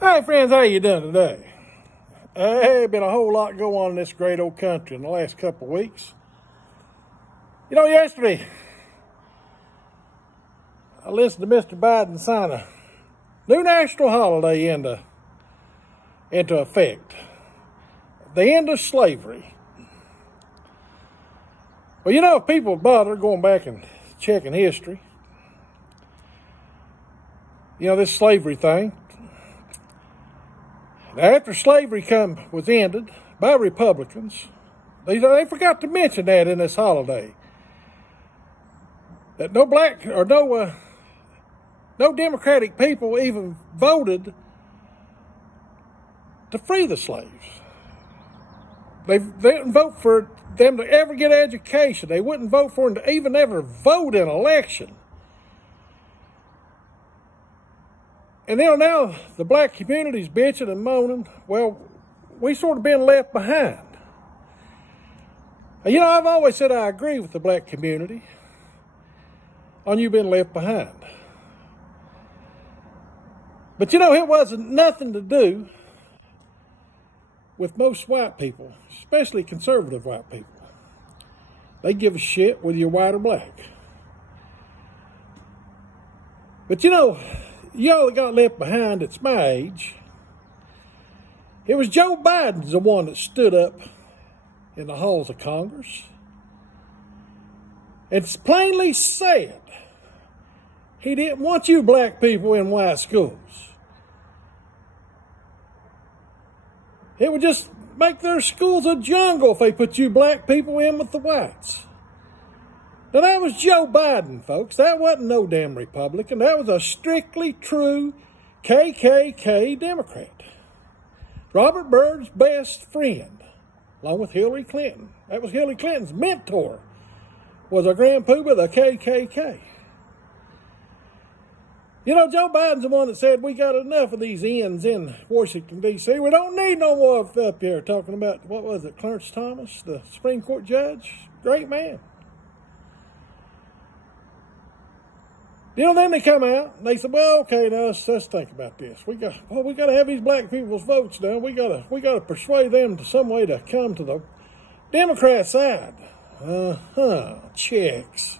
Hey friends, how you doing today? Hey, been a whole lot going on in this great old country in the last couple of weeks. You know, yesterday, I listened to Mr. Biden sign a new national holiday into effect. The end of slavery. Well, you know, if people bother going back and checking history, you know, this slavery thing, after slavery was ended by Republicans, they forgot to mention that in this holiday. That no black or no Democratic people even voted to free the slaves. They didn't vote for them to ever get education. They wouldn't vote for them to even ever vote in an election. And then now the black community's bitching and moaning. Well, we sort of been left behind. You know, I've always said I agree with the black community on you being left behind. But you know, it wasn't nothing to do with most white people, especially conservative white people. They give a shit whether you're white or black. But you know, y'all that got left behind that's my age, it was Joe Biden's the one that stood up in the halls of Congress and plainly said he didn't want you black people in white schools. It would just make their schools a jungle if they put you black people in with the whites. Now, that was Joe Biden, folks. That wasn't no damn Republican. That was a strictly true KKK Democrat. Robert Byrd's best friend, along with Hillary Clinton. That was Hillary Clinton's mentor, was a grandpooba of the KKK. You know, Joe Biden's the one that said we got enough of these ends in Washington, D.C. We don't need no more up here, talking about, what was it, Clarence Thomas, the Supreme Court judge? Great man. You know, then they come out and they said, well, okay, now let's think about this. We got to have these black people's votes now. We got to persuade them to some way to come to the Democrat side. Checks.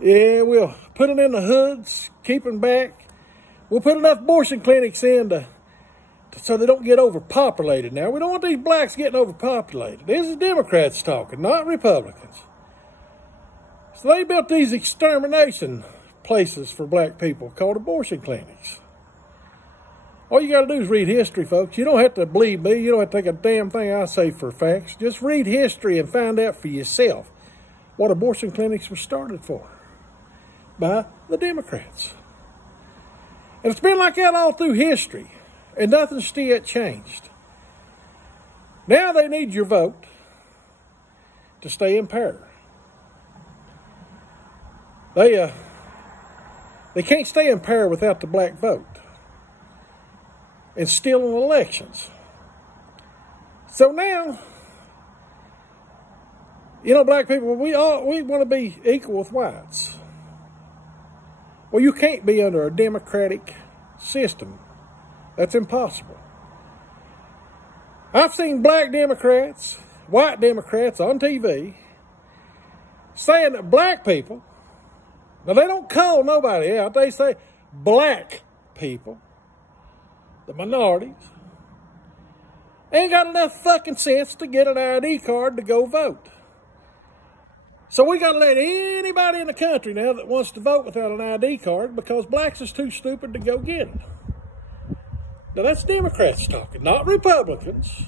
Yeah, we'll put it in the hoods, keep them back. We'll put enough abortion clinics in so they don't get overpopulated now. We don't want these blacks getting overpopulated. This is Democrats talking, not Republicans. So they built these extermination places for black people called abortion clinics. All you got to do is read history, folks. You don't have to believe me. You don't have to take a damn thing I say for facts. Just read history and find out for yourself what abortion clinics were started for by the Democrats. And it's been like that all through history, and nothing's still changed. Now they need your vote to stay in power. They can't stay in power without the black vote and stealing elections. So now, you know, black people, we want to be equal with whites. Well, you can't be under a democratic system. That's impossible. I've seen black Democrats, white Democrats on TV saying that black people, now they don't call nobody out, they say black people, the minorities, ain't got enough fucking sense to get an ID card to go vote. So we got to let anybody in the country now that wants to vote without an ID card because blacks is too stupid to go get it. Now that's Democrats talking, not Republicans.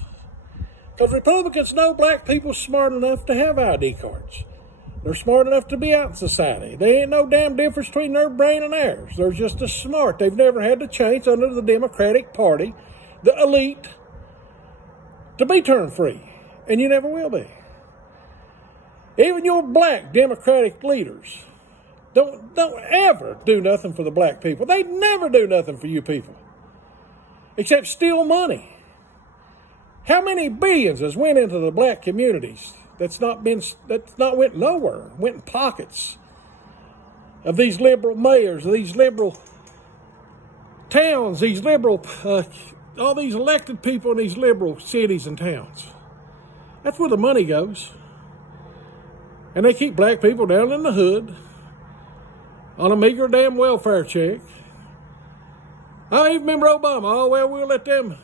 Because Republicans know black people smart enough to have ID cards. They're smart enough to be out in society. There ain't no damn difference between their brain and ours. They're just as smart. They've never had the chance under the Democratic Party, the elite, to be turned free. And you never will be. Even your black Democratic leaders don't ever do nothing for the black people. They never do nothing for you people, except steal money. How many billions has went into the black communities that's not went nowhere, went in pockets of these liberal mayors, these liberal towns, these liberal, all these elected people in these liberal cities and towns. That's where the money goes. And they keep black people down in the hood on a meager damn welfare check. I even remember Obama. Oh, well, we'll let them,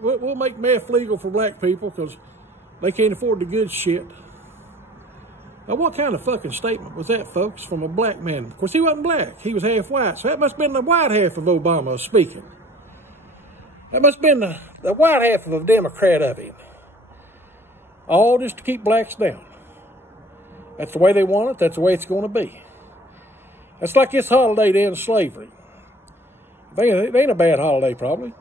we'll make meth legal for black people because they can't afford the good shit. Now, what kind of fucking statement was that, folks, from a black man? Of course, he wasn't black. He was half white. So that must have been the white half of Obama speaking. That must have been the white half of a Democrat of him. All just to keep blacks down. That's the way they want it. That's the way it's going to be. That's like this holiday to end slavery. It ain't a bad holiday, probably.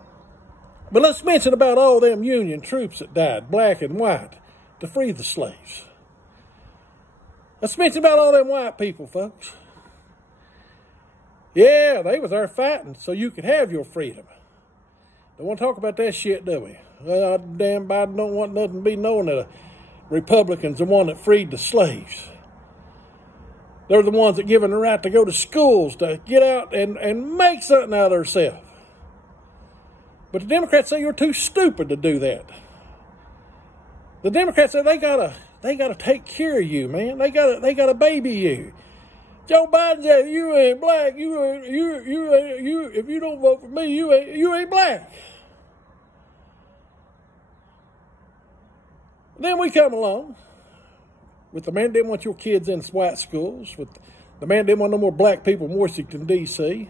But let's mention about all them Union troops that died, black and white, to free the slaves. Let's mention about all them white people, folks. Yeah, they was there fighting so you could have your freedom. Don't want to talk about that shit, do we? Damn Biden don't want nothing to be known that the Republicans are the one that freed the slaves. They're the ones that given the right to go to schools, to get out and make something out of themselves. But the Democrats say you're too stupid to do that. The Democrats say they gotta take care of you, man. They gotta baby you. Joe Biden said you ain't black. You if you don't vote for me, you ain't black. Then we come along with the man didn't want your kids in white schools, with the man didn't want no more black people in Washington, D.C.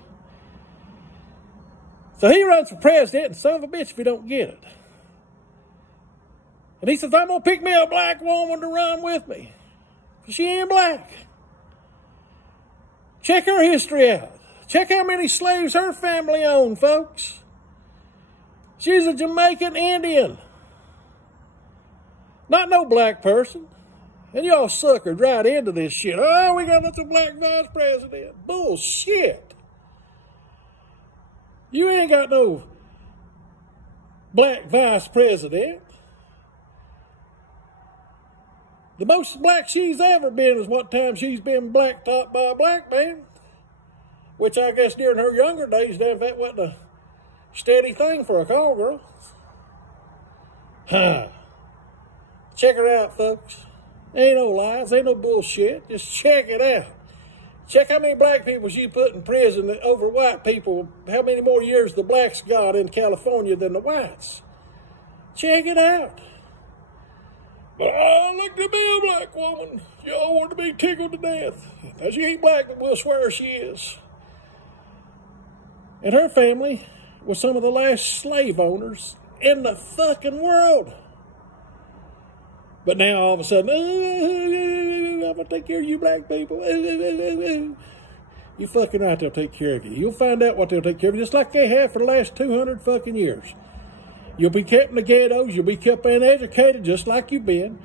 So he runs for president, and son of a bitch if he don't get it. And he says, I'm going to pick me a black woman to run with me. She ain't black. Check her history out. Check how many slaves her family owned, folks. She's a Jamaican Indian. Not no black person. And y'all suckered right into this shit. Oh, we got a black vice president. Bullshit. You ain't got no black vice president. The most black she's ever been is what time she's been blacktopped by a black man. Which I guess during her younger days, that wasn't a steady thing for a call girl. Huh. Check her out, folks. Ain't no lies, ain't no bullshit. Just check it out. Check how many black people she put in prison over white people. How many more years the blacks got in California than the whites. Check it out. But I look to be a black woman. Y'all want to be tickled to death. Now, she ain't black, but we'll swear she is. And her family was some of the last slave owners in the fucking world. But now all of a sudden, I'm going to take care of you black people. You fucking right, they'll take care of you. You'll find out what they'll take care of you, just like they have for the last 200 fucking years. You'll be kept in the ghettos. You'll be kept uneducated just like you've been.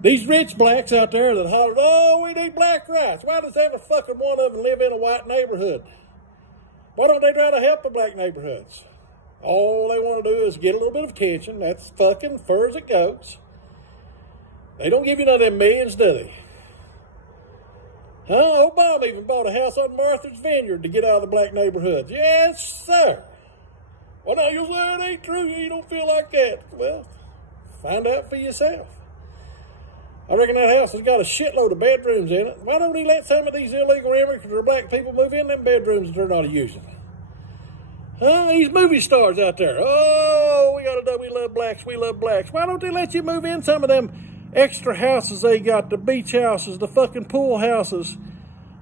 These rich blacks out there that holler, oh, we need black rights. Why does every fucking one of them live in a white neighborhood? Why don't they try to help the black neighborhoods? All they want to do is get a little bit of attention. That's fucking far as it goes. They don't give you none of them millions, do they? Huh? Obama even bought a house on Martha's Vineyard to get out of the black neighborhoods. Yes, sir. Well, now you'll say it ain't true. You don't feel like that. Well, find out for yourself. I reckon that house has got a shitload of bedrooms in it. Why don't he let some of these illegal immigrants or black people move in them bedrooms that they're not using? Huh? These movie stars out there. Oh, we love blacks. We love blacks. Why don't they let you move in some of them extra houses they got, the beach houses, the fucking pool houses?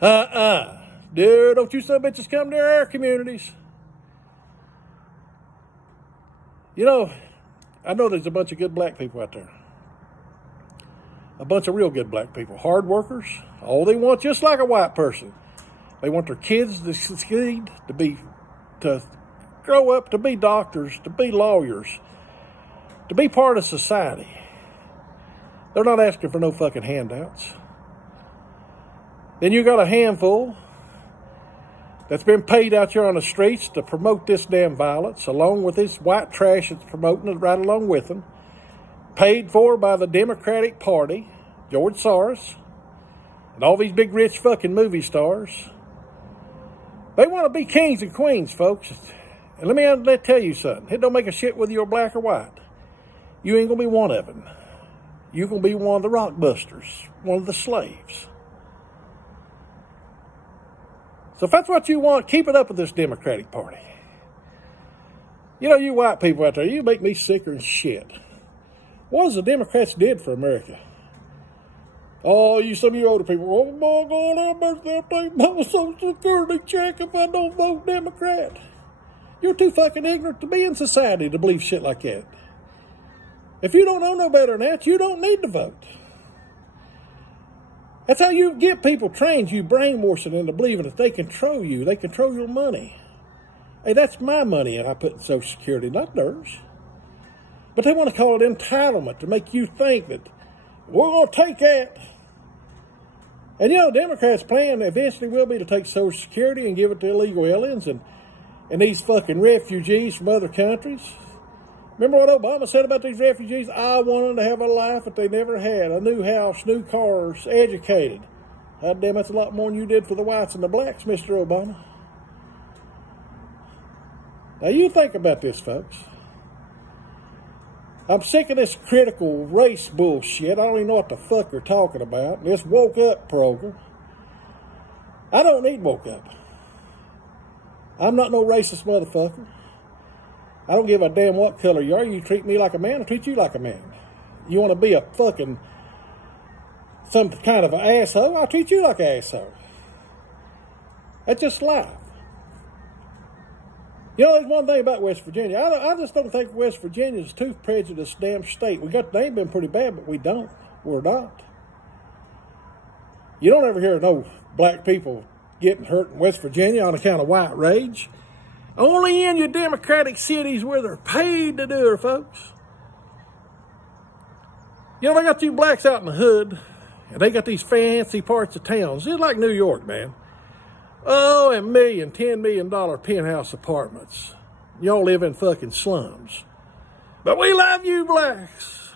Dude, don't you some bitches come to our communities. You know, I know there's a bunch of good black people out there. A bunch of real good black people. Hard workers. All they want, just like a white person. They want their kids to succeed, to grow up, to be doctors, to be lawyers, to be part of society. They're not asking for no fucking handouts. Then you got a handful that's been paid out here on the streets to promote this damn violence, along with this white trash that's promoting it right along with them. Paid for by the Democratic Party, George Soros, and all these big rich fucking movie stars. They want to be kings and queens, folks. And let me tell you something. It don't make a shit whether you're black or white. You ain't going to be one of them. You're going to be one of the rock busters, one of the slaves. So if that's what you want, keep it up with this Democratic Party. You know, you white people out there, you make me sicker than shit. What has the Democrats did for America? Oh, some of you older people, oh my God, I'm going to take my Social Security check if I don't vote Democrat. You're too fucking ignorant to be in society to believe shit like that. If you don't know no better than that, you don't need to vote. That's how you get people trained. You brainwash them into believing that they control you. They control your money. Hey, that's my money I put in Social Security, not theirs. But they want to call it entitlement to make you think that we're going to take that. And you know, the Democrats' plan eventually will be to take Social Security and give it to illegal aliens and these fucking refugees from other countries. Remember what Obama said about these refugees? I want them to have a life that they never had. A new house, new cars, educated. God damn, that's a lot more than you did for the whites and the blacks, Mr. Obama. Now you think about this, folks. I'm sick of this critical race bullshit. I don't even know what the fuck they're talking about. This woke up program. I don't need woke up. I'm not no racist motherfucker. I don't give a damn what color you are. You treat me like a man, I treat you like a man. You want to be a fucking, some kind of an asshole, I'll treat you like an asshole. That's just life. You know, there's one thing about West Virginia. I just don't think West Virginia is a too prejudiced damn state. We got the name been pretty bad, but we don't. We're not. You don't ever hear no black people getting hurt in West Virginia on account of white rage. Only in your democratic cities where they're paid to do it, folks. You know, they got you blacks out in the hood, and they got these fancy parts of towns, just like New York, man. Oh, and $10 million penthouse apartments. Y'all live in fucking slums. But we love you blacks.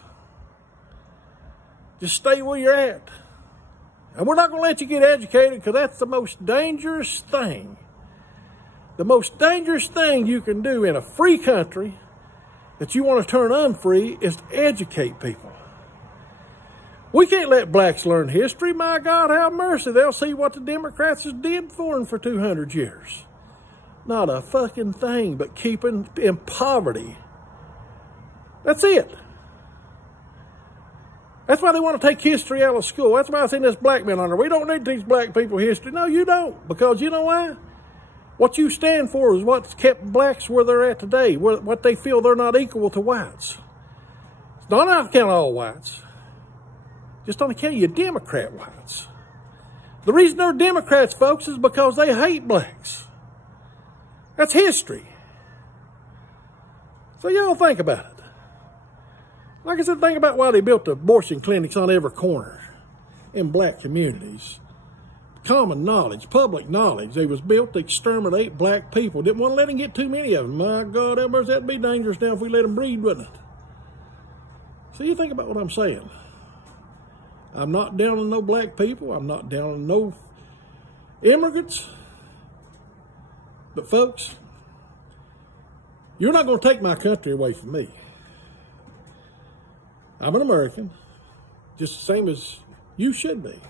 Just stay where you're at. And we're not going to let you get educated because that's the most dangerous thing. The most dangerous thing you can do in a free country that you want to turn unfree is to educate people. We can't let blacks learn history. My God, have mercy. They'll see what the Democrats did for them for 200 years. Not a fucking thing but keeping in poverty. That's it. That's why they want to take history out of school. That's why I seen this black man on there. We don't need to teach black people history. No, you don't. Because you know why? What you stand for is what's kept blacks where they're at today, what they feel they're not equal to whites. It's not on account of all whites. Just on account of you Democrat whites. The reason they're Democrats, folks, is because they hate blacks. That's history. So y'all think about it. Like I said, think about why they built abortion clinics on every corner in black communities. Common knowledge, public knowledge. They was built to exterminate black people. Didn't want to let them get too many of them. My God, that'd be dangerous now if we let them breed, wouldn't it? So you think about what I'm saying. I'm not down on no black people. I'm not down on no immigrants. But folks, you're not going to take my country away from me. I'm an American, just the same as you should be.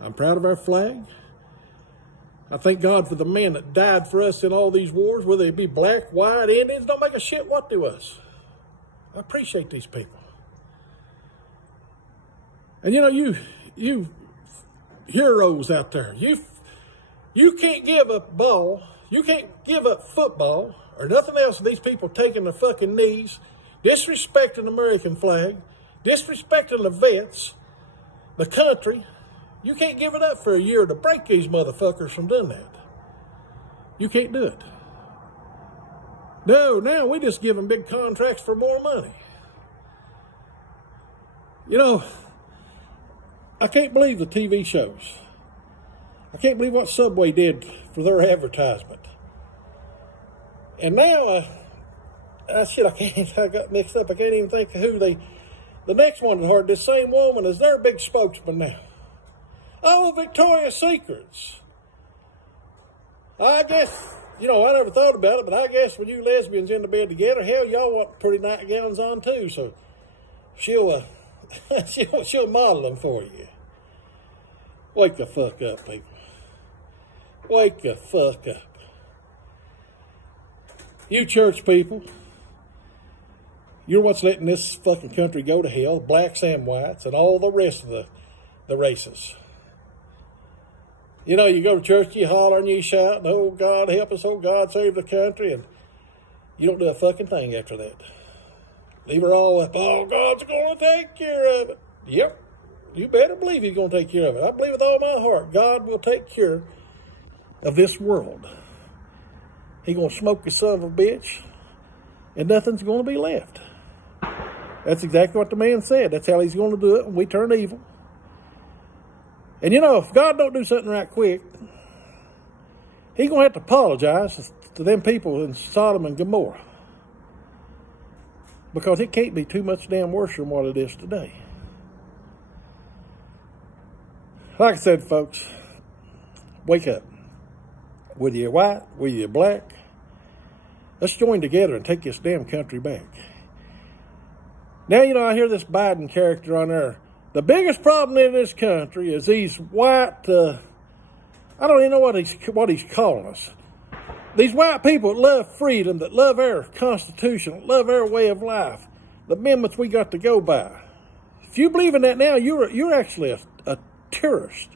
I'm proud of our flag. I thank God for the men that died for us in all these wars, whether they be black, white, Indians, don't make a shit what to us. I appreciate these people. And you know, you heroes out there, you can't give up ball, you can't give up football or nothing else of these people taking their fucking knees, disrespecting the American flag, disrespecting the vets, the country. You can't give it up for a year to break these motherfuckers from doing that. You can't do it. No, now we just give them big contracts for more money. You know, I can't believe the TV shows. I can't believe what Subway did for their advertisement. And now, I got mixed up. I can't even think of who the next one that heard this same woman is their big spokesman now. Oh, Victoria's Secrets. I guess you know, I never thought about it, but I guess when you lesbians in the bed together, hell, y'all want pretty nightgowns on too, so she'll she'll model them for you. Wake the fuck up, people. Wake the fuck up. You church people, you're what's letting this fucking country go to hell, blacks and whites, and all the rest of the races. You know, you go to church, you holler and you shout, and, oh, God help us, oh, God save the country, and you don't do a fucking thing after that. Leave her all up, oh, God's going to take care of it. Yep, you better believe he's going to take care of it. I believe with all my heart, God will take care of this world. He's going to smoke his son of a bitch, and nothing's going to be left. That's exactly what the man said. That's how he's going to do it when we turn evil. And you know, if God don't do something right quick, he's going to have to apologize to them people in Sodom and Gomorrah. Because it can't be too much damn worse than what it is today. Like I said, folks, wake up. Whether you're white, whether you're black, let's join together and take this damn country back. Now, you know, I hear this Biden character on there. The biggest problem in this country is these white, I don't even know what he's calling us. These white people that love freedom, that love our Constitution, that love our way of life, the amendments we got to go by. If you believe in that now, you're actually a terrorist.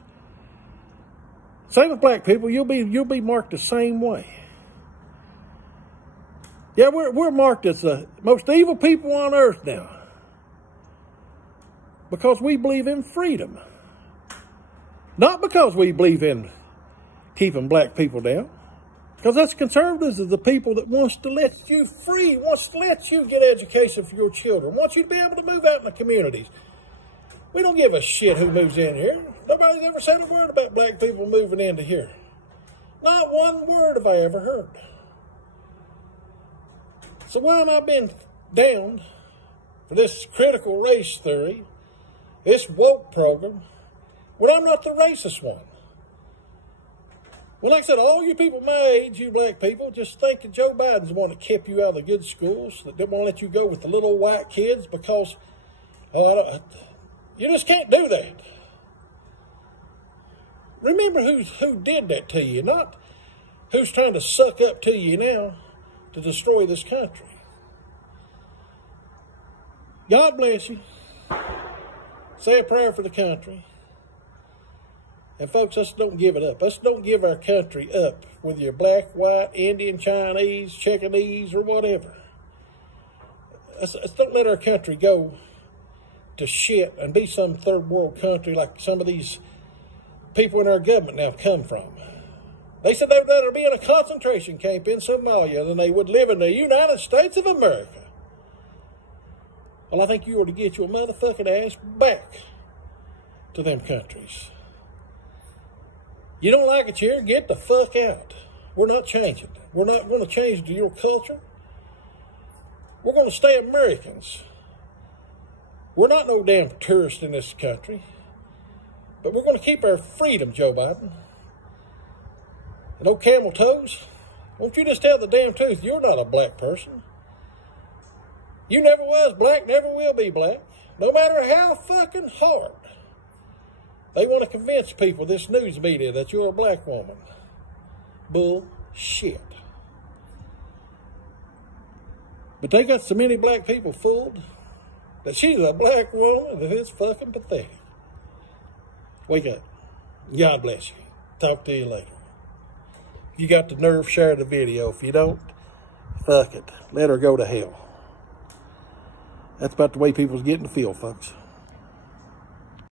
Same with black people, you'll be marked the same way. Yeah, we're marked as the most evil people on earth now. Because we believe in freedom. Not because we believe in keeping black people down. Because us conservatives are the people that wants to let you free, wants to let you get education for your children, wants you to be able to move out in the communities. We don't give a shit who moves in here. Nobody's ever said a word about black people moving into here. Not one word have I ever heard. So why am I being damned for this critical race theory, this woke program, when I'm not the racist one? Well, like I said, all you people my age, you black people, just think that Joe Biden's the one that kept you out of the good schools, that didn't want to let you go with the little white kids because, you just can't do that. Remember who did that to you, not who's trying to suck up to you now to destroy this country. God bless you. Say a prayer for the country. And folks, let's don't give it up. Let's don't give our country up, whether you're black, white, Indian, Chinese, Chekenese, or whatever. Let's don't let our country go to shit and be some third world country like some of these people in our government now come from. They said they'd rather be in a concentration camp in Somalia than they would live in the United States of America. Well, I think you ought to get your motherfucking ass back to them countries. You don't like it here? Get the fuck out. We're not changing. We're not going to change to your culture. We're going to stay Americans. We're not no damn tourists in this country. But we're going to keep our freedom, Joe Biden. And no camel toes. Won't you just tell the damn truth? You're not a black person. You never was black, never will be black. No matter how fucking hard they want to convince people, this news media, that you're a black woman. Bullshit. But they got so many black people fooled that she's a black woman that it's fucking pathetic. Wake up. God bless you. Talk to you later. If you got the nerve, share the video. If you don't, fuck it. Let her go to hell. That's about the way people's getting to feel, folks.